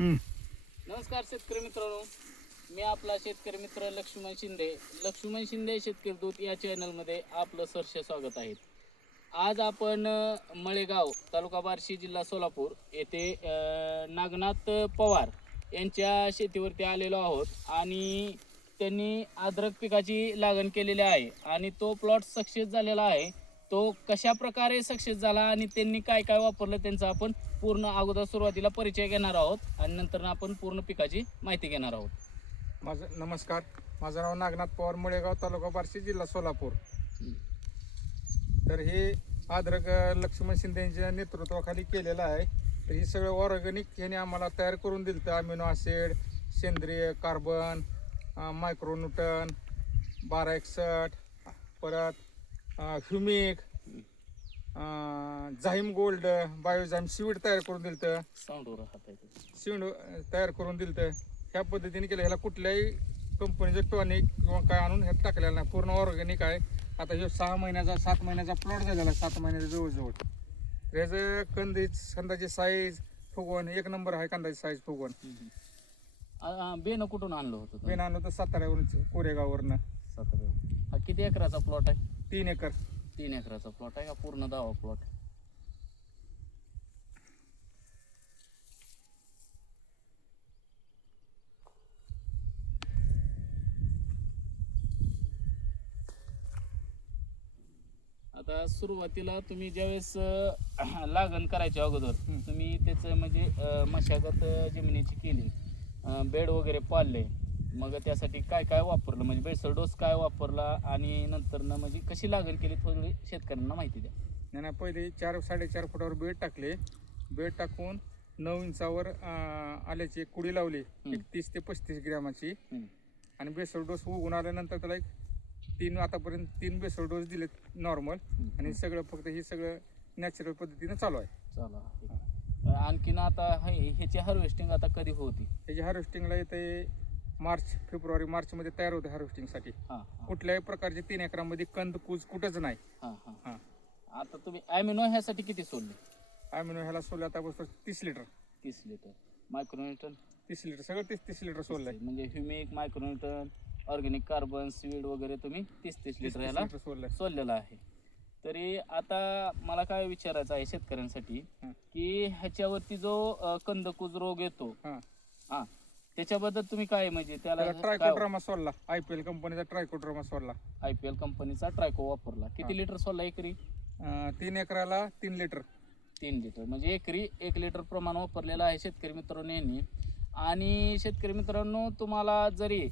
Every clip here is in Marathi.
नमस्कार शेतकरी मित्रांनो. मी आपला शेतकरी मित्र लक्ष्मण शिंदे. लक्ष्मण शिंदे शेतकरी दूत या चॅनलमध्ये आपलं सहर्ष स्वागत आहे. आज आपण मळेगाव तालुका बार्शी जिल्हा सोलापूर येथे नागनाथ पवार यांच्या शेतीवरती आलेलो आहोत आणि त्यांनी अद्रक पिकाची लागण केलेली आहे आणि तो प्लॉट सक्सेस झालेला आहे. तो कशा प्रकारे सक्सेस झाला आणि त्यांनी काय काय वापरलं त्यांचा आपण पूर्ण अगोदर सुरुवातीला परिचय घेणार आहोत आणि नंतर आपण पूर्ण पिकाची माहिती घेणार आहोत. माझं नमस्कार. माझं नाव नागनाथ पवार मुळेगाव तालुका बार्शी जिल्हा सोलापूर. तर हे आद्रक लक्ष्मण शिंदे यांच्या नेतृत्वाखाली केलेलं आहे. तर हे सगळं ऑर्गॅनिक याने आम्हाला तयार करून दिलं तर अमिनो ॲसिड सेंद्रिय कार्बन मायक्रोन्यूटन बारा एकसठ परत humic zyme gold biozyme seaweed तयार करून दिलं साऊंडवर हात. सीड तयार करून दिलं ह्या पद्धतीने केलं. ह्याला कुठल्याही कंपनीचं टॉनिक किंवा काय आणून ह्यात टाकलेलं नाही. पूर्ण ऑर्गॅनिक आहे. आता हे सहा महिन्याचा सात महिन्याचा प्लॉट झालेला सात महिन्याचा जवळजवळ. ह्याचं कंदीच कंदाची साईज फुगवण. एक नंबर आहे कंदाची साईज फुगवण. बेनं कुठून आणलं होतं? पेन आणलं तर साताऱ्यावरून कोरेगाववरनं. सातारा हा किती एकराचा प्लॉट आहे? तीन एकर. तीन एकराचा प्लॉट आहे का? पूर्ण दहा प्लॉट आता सुरुवातीला तुम्ही ज्यावेळेस अं, लागण करायच्या अगोदर हम्म. तुम्ही त्याचं म्हणजे अं, मशागत अं, जमिनीची केली. बेड वगैरे पाडले. मग त्यासाठी काय काय वापरलं? म्हणजे बेडसर डोस काय वापरला? आणि नंतर ना म्हणजे कशी लागण केली? थोडी शेतकऱ्यांना माहिती द्या. नाही नाही पहिले चार साडेचार फुटावर बेड टाकले. बेड टाकून नऊ इंचावर आल्याची एक कुडी लावली. एक तीस ते पस्तीस ग्रॅमाची. आणि बेसळ डोस उगून आल्यानंतर त्याला एक तीन आतापर्यंत तीन बेसळ डोस दिलेत नॉर्मल. आणि सगळं फक्त हे सगळं नॅचरल पद्धतीनं चालू आहे. चला. आणखीन आता हे- ह्याची हार्वेस्टिंग आता कधी होती? त्याची हार्वेस्टिंगला येते मार्च फेब्रुवारी मार्चमध्ये तयार होते हार्वेस्टिंगसाठी हा हा, कुठल्याही प्रकारचे तीन एकरामध्ये कंद कूज कुठंच नाही. हा हा. हां. आता तुम्ही ॲमिनो ह्यासाठी किती सोडले? आम्ही ह्याला सोडलं आतापासून तीस लिटर तीस लिटर मायक्रोन्यूटन तीस लिटर सगळं तीस तीस लिटर सोडलंय. म्हणजे humic micronutrient organic carbon seaweed वगैरे तुम्ही तीस तीस तीस लिटर तीस याला लिटर सोडलंय. सोडलेलं आहे. तरी आता मला काय विचारायचं आहे शेतकऱ्यांसाठी हं. की ह्याच्यावरती जो अं, कंदकुज रोग येतो हां. हा त्याच्याबद्दल तुम्ही काय म्हणजे त्याला त्याला ट्रायकोड्रामा सोडला. आय पी एल कंपनीचा ट्रायकोड्रामा सोडला. आय पी एल कंपनीचा ट्रायको वापरला. किती लिटर सोडला एकरी? तीन एकराला तीन लिटर. तीन लिटर. म्हणजे एकरी एक लिटर प्रमाण वापरलेलं आहे शेतकरी मित्रांनो यांनी. आणि शेतकरी मित्रांनो तुम्हाला जरी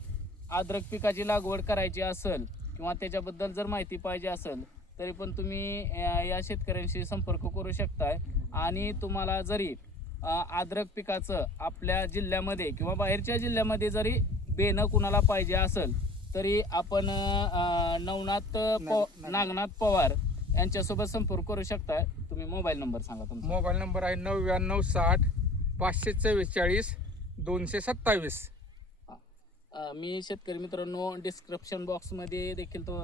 अद्रक पिकाची लागवड करायची असेल किंवा त्याच्याबद्दल जर माहिती पाहिजे असेल तरी पण तुम्ही या शेतकऱ्यांशी संपर्क करू शकताय. आणि तुम्हाला जरी अद्रक पिकाचं आपल्या जिल्ह्यामध्ये किंवा बाहेरच्या जिल्ह्यामध्ये जरी बेनं कुणाला पाहिजे असेल तरी आपण नवनाथ नागनाथ पवार यांच्यासोबत संपर्क करू शकताय. तुम्ही मोबाईल नंबर सांगा तुमचा. मोबाईल नंबर आहे नव्याण्णव साठ पाचशे चव्वेचाळीस दोनशे सत्तावीस. मी शेतकरी मित्रांनो डिस्क्रिप्शन बॉक्समध्ये देखील तो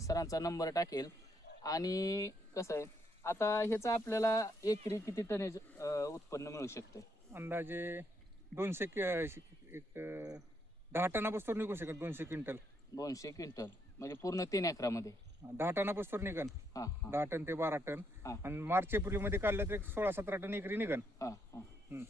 सरांचा नंबर टाकेल. आणि कसं आहे आता ह्याचं आपल्याला एकरी किती टनेज उत्पन्न मिळू शकते अंदाजे दोनशे कि- एक अं, दहा टनापासून निघू शकत दोनशे क्विंटल. दोनशे क्विंटल. म्हणजे पूर्ण तीन एकरामध्ये? दहा टनापासून निघन. हां हां. दहा टन ते बारा टन. हा. आणि मार्च एप्रिलमध्ये काढलं तर एक सोळा सतरा टन एकरी निघन. हां हां. हम्म.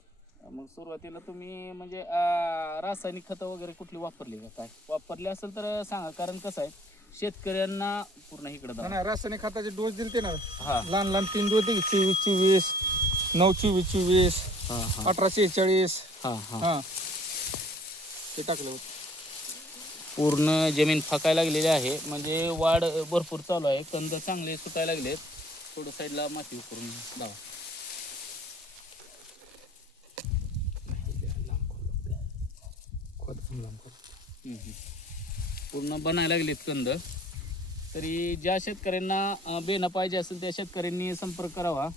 मग सुरुवातीला तुम्ही म्हणजे अं, रासायनिक खतं वगैरे कुठली वापरली का? काय? वापरली असेल तर सांगा. कारण कसं आहे शेतकऱ्यांना पूर्ण इकडं नाही रासायनिक खताचे डोस दिलते ना. हां. लहान लहान तीन डोस दिले चोवीस चोवीस नऊ चोवीस चोवीस हां हां. अठरा शेहेचाळीस. हां हां. हा. ते टाकलं होतं. पूर्ण जमीन फाकायला लागलेली आहे. म्हणजे वाढ भरपूर चालू आहे. कंद चांगले सुटायला लागलेत. थोडं साईडला माती करून लावा. हम्म, हम्म. पूर्ण बनायला लागलेत कंद. तरी ज्या शेतकऱ्यांना बेनं पाहिजे असेल त्या शेतकऱ्यांनी संपर्क करावा.